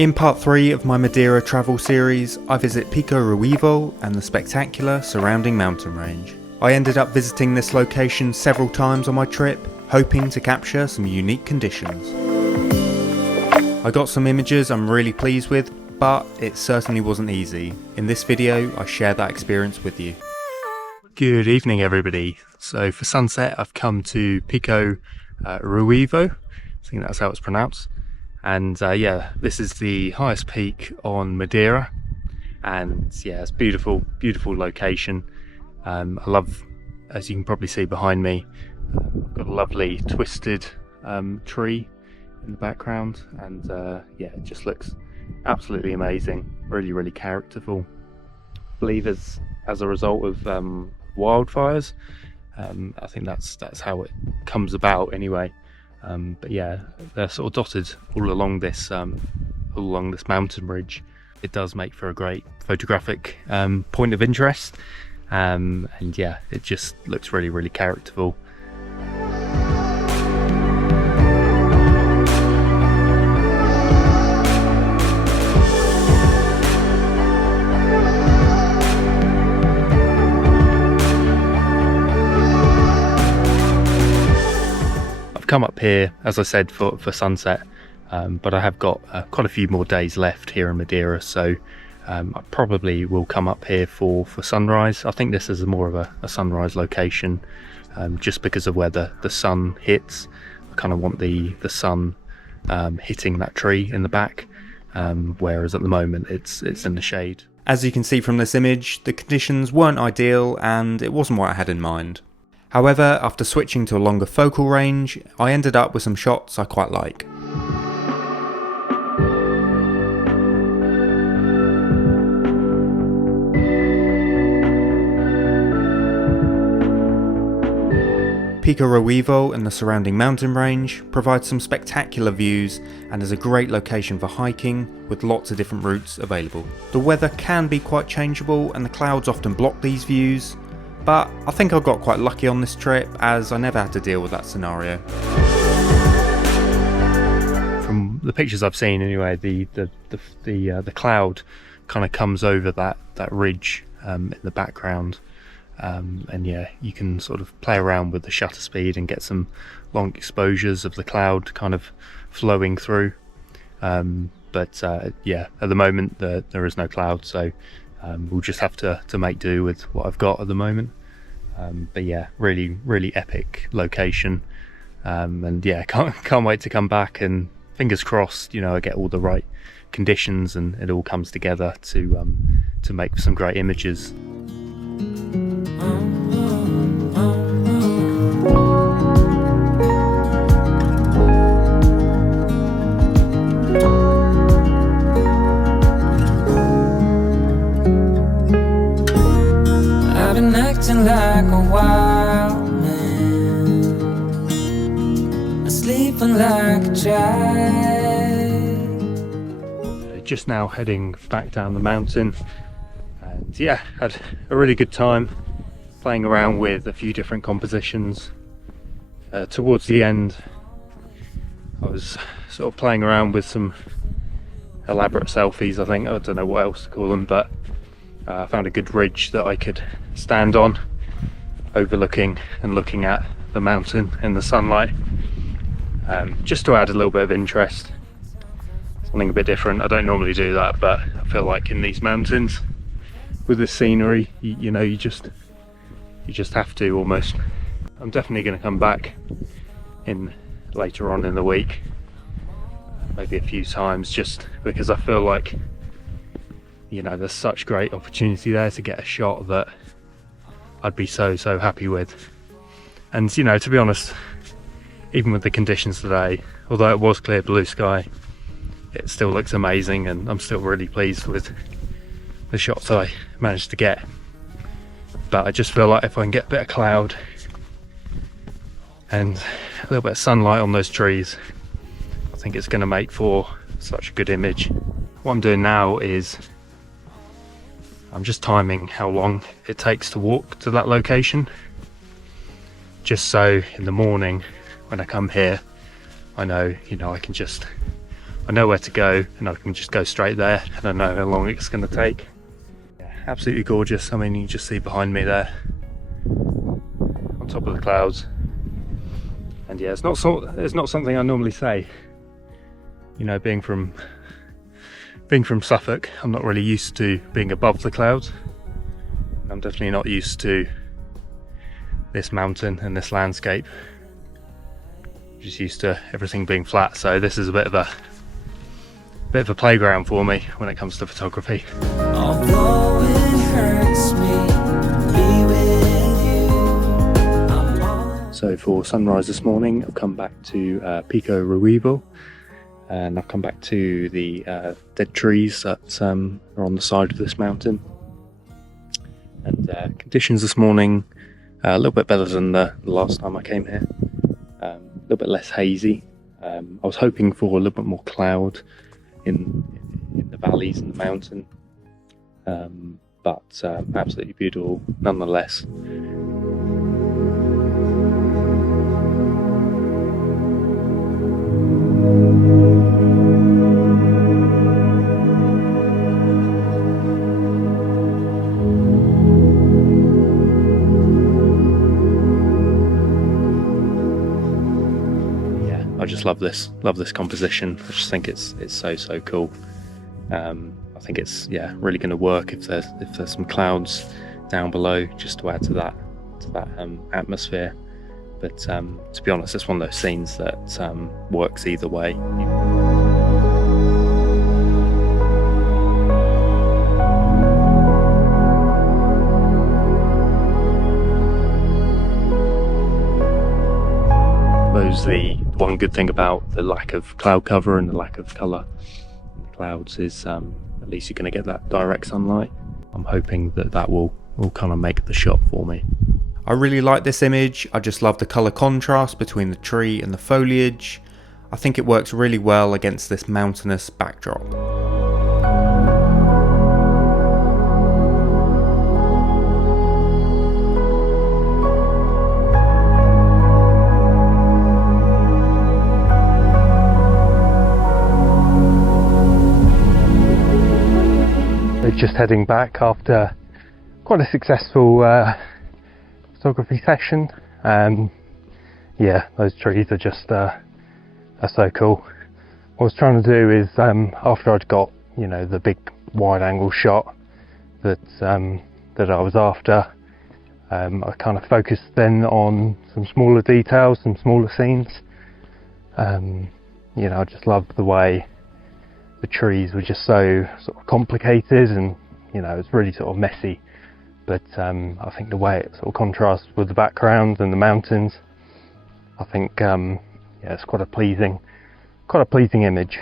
In part 3 of my Madeira travel series, I visit Pico Ruivo and the spectacular surrounding mountain range. I ended up visiting this location several times on my trip, hoping to capture some unique conditions. I got some images I'm really pleased with, but it certainly wasn't easy. In this video, I share that experience with you. Good evening everybody. So for sunset I've come to Pico Ruivo, I think that's how it's pronounced. And yeah, this is the highest peak on Madeira, and yeah, it's beautiful location. I love, as you can probably see behind me, I've got a lovely twisted tree in the background, and yeah, it just looks absolutely amazing, really characterful. I believe it's as a result of wildfires. I think that's how it comes about anyway. But yeah, they're sort of dotted all along this mountain ridge. It does make for a great photographic point of interest, and yeah, it just looks really characterful. Come up here, as I said, for sunset, but I have got quite a few more days left here in Madeira, so I probably will come up here for sunrise. I think this is more of a sunrise location, just because of where the sun hits. I kind of want the sun hitting that tree in the back, whereas at the moment it's in the shade. As you can see from this image, the conditions weren't ideal and it wasn't what I had in mind. However, after switching to a longer focal range, I ended up with some shots I quite like. Pico Ruivo and the surrounding mountain range provides some spectacular views and is a great location for hiking with lots of different routes available. The weather can be quite changeable and the clouds often block these views, but I think I got quite lucky on this trip as I never had to deal with that scenario. From the pictures I've seen anyway, the cloud kind of comes over that ridge in the background, and yeah, you can sort of play around with the shutter speed and get some long exposures of the cloud kind of flowing through. But yeah, at the moment there is no cloud, so we'll just have to make do with what I've got at the moment. But yeah, really epic location, and yeah, can't wait to come back, and fingers crossed, you know, I get all the right conditions and it all comes together to make some great images. Like a wild man, sleeping like a child. Just now heading back down the mountain, and yeah, had a really good time playing around with a few different compositions. Towards the end I was sort of playing around with some elaborate selfies, I don't know what else to call them, but I found a good ridge that I could stand on, overlooking and looking at the mountain in the sunlight, just to add a little bit of interest, something a bit different. I don't normally do that, but I feel like in these mountains with the scenery, you know, you just have to almost. I'm definitely going to come back in later on in the week, maybe a few times, just because I feel like, you know, there's such great opportunity there to get a shot that I'd be so happy with. And you know, to be honest, even with the conditions today, although it was clear blue sky, it still looks amazing, and I'm still really pleased with the shots I managed to get. But I just feel like if I can get a bit of cloud and a little bit of sunlight on those trees, I think it's going to make for such a good image. What I'm doing now is I'm just timing how long it takes to walk to that location, just so in the morning when I come here, I know, you know, I can just I know where to go and I can just go straight there, and I know how long it's going to take. Yeah, absolutely gorgeous. I mean, you can just see behind me there, on top of the clouds. And yeah, it's not something I normally say. You know, being from Suffolk, I'm not really used to being above the clouds. I'm definitely not used to this mountain and this landscape. Just used to everything being flat, so this is a bit of a playground for me when it comes to photography. Although it hurts me to be with you, I'm all... So for sunrise this morning, I've come back to Pico Ruivo, and I've come back to the dead trees that are on the side of this mountain. And conditions this morning a little bit better than the last time I came here. A little bit less hazy. I was hoping for a little bit more cloud in the valleys and the mountain, but absolutely beautiful nonetheless. I just love this composition. I just think it's so cool. I think it's really going to work if there's some clouds down below, just to add to that atmosphere. But to be honest, it's one of those scenes that works either way. The one good thing about the lack of cloud cover and the lack of colour in the clouds is at least you're going to get that direct sunlight. I'm hoping that will kind of make the shot for me. I really like this image. I just love the colour contrast between the tree and the foliage. I think it works really well against this mountainous backdrop. Just heading back after quite a successful photography session. Yeah, those trees are just are so cool. What I was trying to do is after I'd got the big wide angle shot that I was after, I kind of focused then on some smaller details, some smaller scenes. I just loved the way the trees were just so sort of complicated, and it's really sort of messy, but I think the way it sort of contrasts with the background and the mountains, I think it's quite a pleasing image.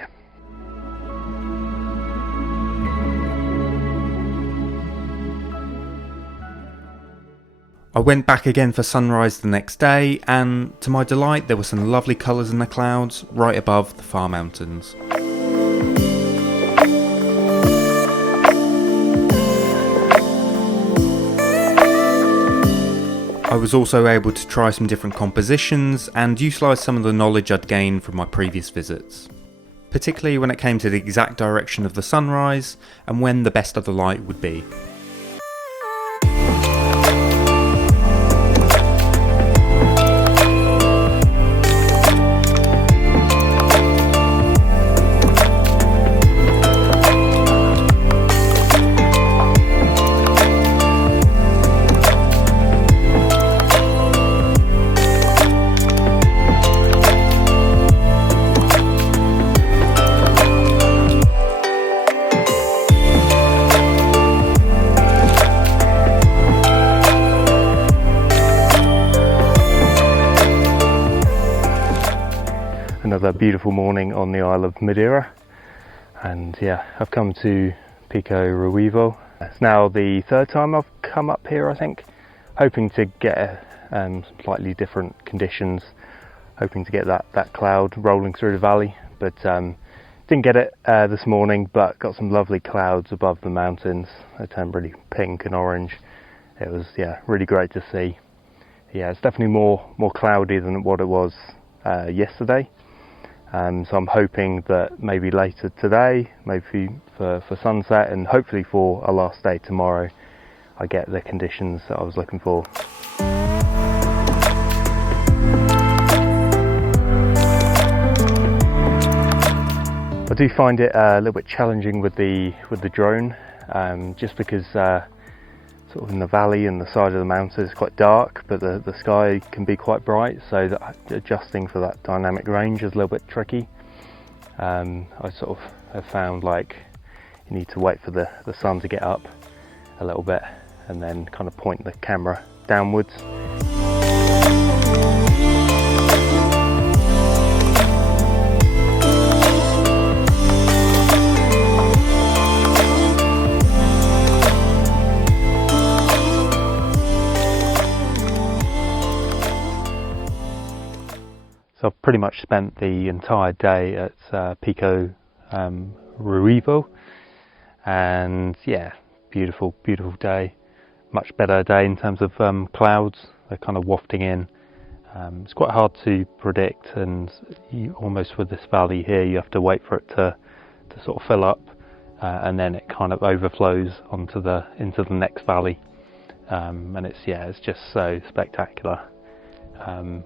I went back again for sunrise the next day, and to my delight there were some lovely colours in the clouds right above the far mountains. I was also able to try some different compositions and utilise some of the knowledge I'd gained from my previous visits, particularly when it came to the exact direction of the sunrise and when the best of the light would be. Another beautiful morning on the Isle of Madeira, and yeah, I've come to Pico Ruivo. It's now the third time I've come up here, I think, hoping to get some slightly different conditions, hoping to get that cloud rolling through the valley, but didn't get it this morning, but got some lovely clouds above the mountains. They turned really pink and orange. It was really great to see. Yeah, it's definitely more cloudy than what it was yesterday. So I'm hoping that maybe later today, maybe for sunset, and hopefully for our last day tomorrow, I get the conditions that I was looking for. I do find it a little bit challenging with the drone, just because sort of in the valley and the side of the mountain it's quite dark, but the sky can be quite bright, so that adjusting for that dynamic range is a little bit tricky. I sort of have found like you need to wait for the sun to get up a little bit and then kind of point the camera downwards. So I've pretty much spent the entire day at Pico Ruivo, and yeah, beautiful day. Much better day in terms of clouds. They're kind of wafting in. It's quite hard to predict, and you, almost with this valley here, you have to wait for it to sort of fill up, and then it kind of overflows into the next valley, and it's just so spectacular.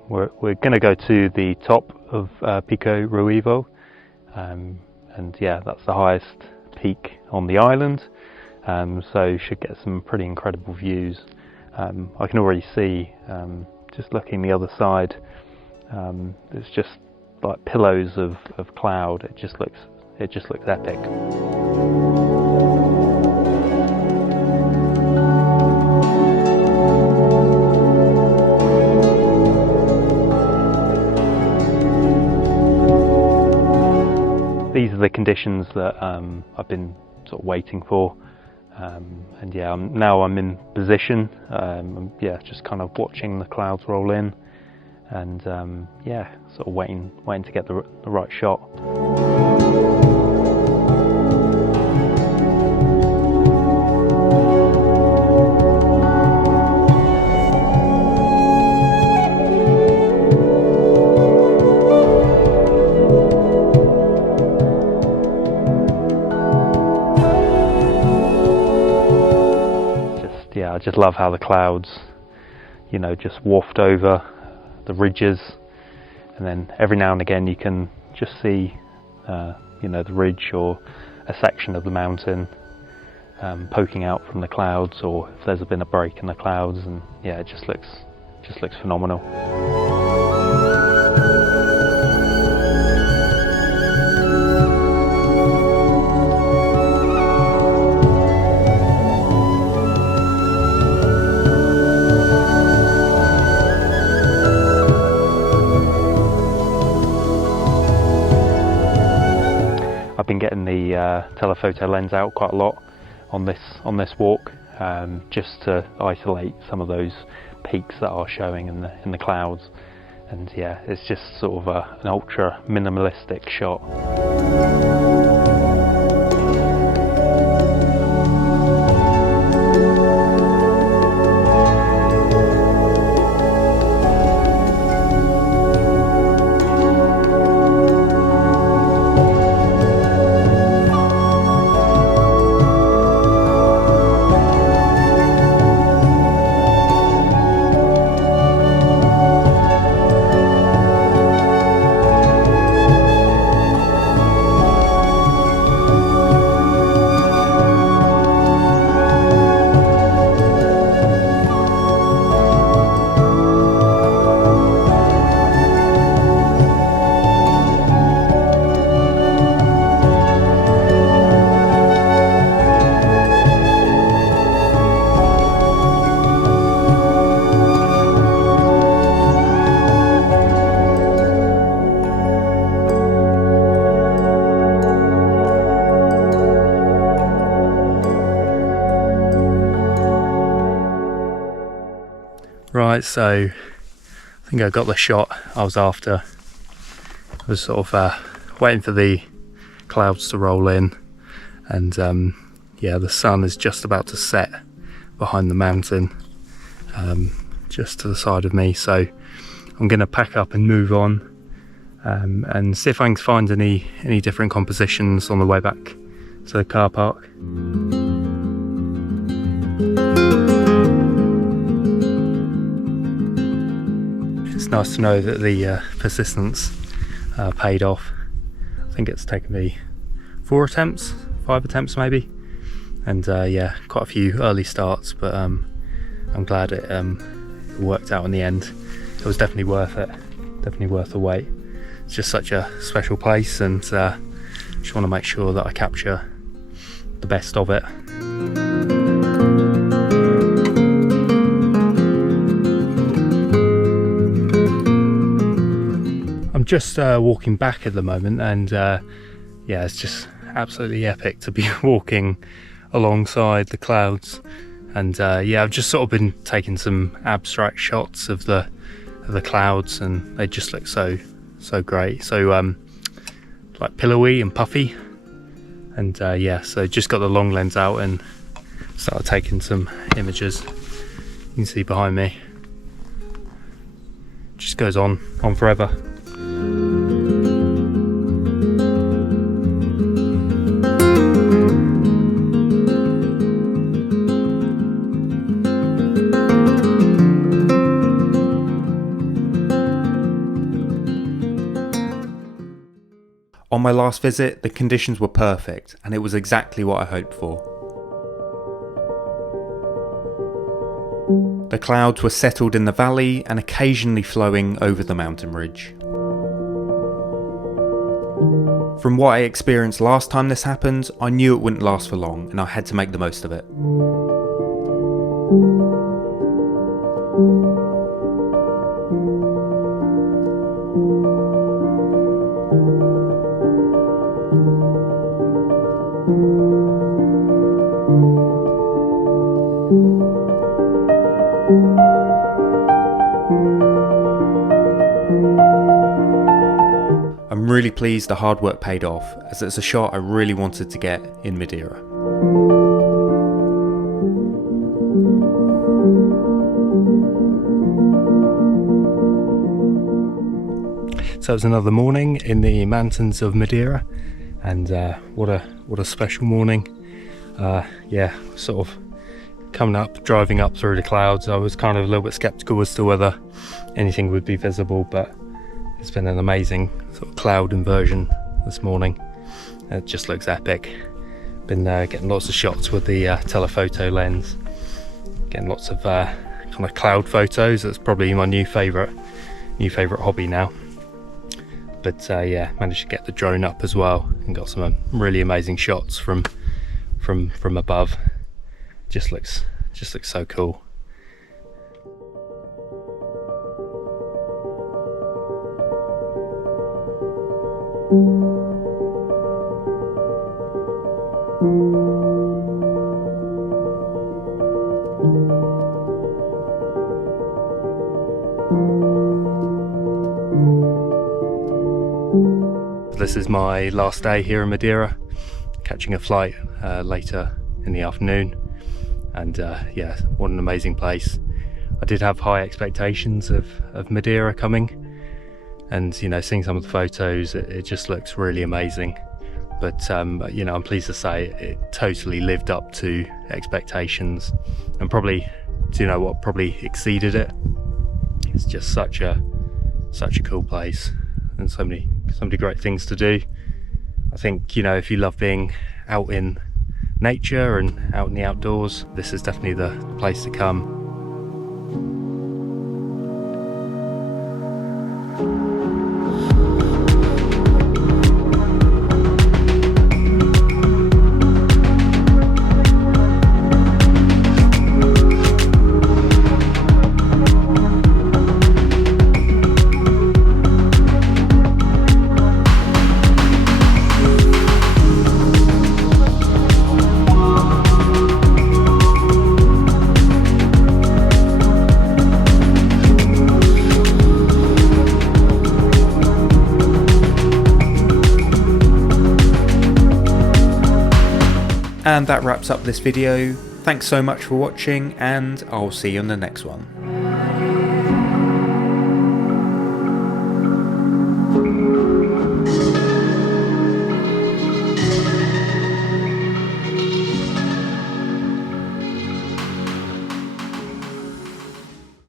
We're going to go to the top of Pico Ruivo, and yeah, that's the highest peak on the island, so you should get some pretty incredible views. I can already see, just looking the other side, it's just like pillows of cloud. It just looks epic. These are the conditions that I've been sort of waiting for, and yeah, now I'm in position. Yeah, just kind of watching the clouds roll in, and yeah, sort of waiting to get the right shot. I just love how the clouds, you know, just waft over the ridges, and then every now and again you can just see, you know, the ridge or a section of the mountain poking out from the clouds, or if there's been a break in the clouds, and yeah, it just looks phenomenal. I've been getting the telephoto lens out quite a lot on this walk, just to isolate some of those peaks that are showing in the clouds, and yeah, it's just sort of an ultra minimalistic shot. Right, so I think I got the shot I was after. I was sort of waiting for the clouds to roll in, and yeah, the sun is just about to set behind the mountain, just to the side of me, so I'm going to pack up and move on, and see if I can find any different compositions on the way back to the car park. It's nice to know that the persistence paid off. I think it's taken me 5 attempts maybe, and yeah, quite a few early starts, but I'm glad it worked out in the end. It was definitely worth it, definitely worth the wait. It's just such a special place, and just want to make sure that I capture the best of it. I'm just walking back at the moment, and yeah, it's just absolutely epic to be walking alongside the clouds. And yeah, I've just sort of been taking some abstract shots of the clouds, and they just look so great, so like pillowy and puffy. And yeah, so just got the long lens out and started taking some images. You can see behind me, just goes on forever. On my last visit, the conditions were perfect, and it was exactly what I hoped for. The clouds were settled in the valley and occasionally flowing over the mountain ridge. From what I experienced last time this happened, I knew it wouldn't last for long, and I had to make the most of it. I'm really pleased the hard work paid off, as it's a shot I really wanted to get in Madeira. So it was another morning in the mountains of Madeira, and what a special morning. Yeah, sort of driving up through the clouds. I was kind of a little bit skeptical as to whether anything would be visible, but it's been an amazing sort of cloud inversion this morning. It just looks epic. Been getting lots of shots with the telephoto lens, getting lots of kind of cloud photos. That's probably my new favourite hobby now. But yeah, managed to get the drone up as well and got some really amazing shots from above. Just looks so cool. This is my last day here in Madeira, catching a flight later in the afternoon, and yeah, what an amazing place. I did have high expectations of Madeira coming, and you know, seeing some of the photos, it just looks really amazing. But you know, I'm pleased to say it totally lived up to expectations, and probably, do you know what, probably exceeded it. It's just such a cool place, and so many great things to do. I think, you know, if you love being out in nature and out in the outdoors, this is definitely the place to come. And that wraps up this video. Thanks so much for watching, and I'll see you in the next one.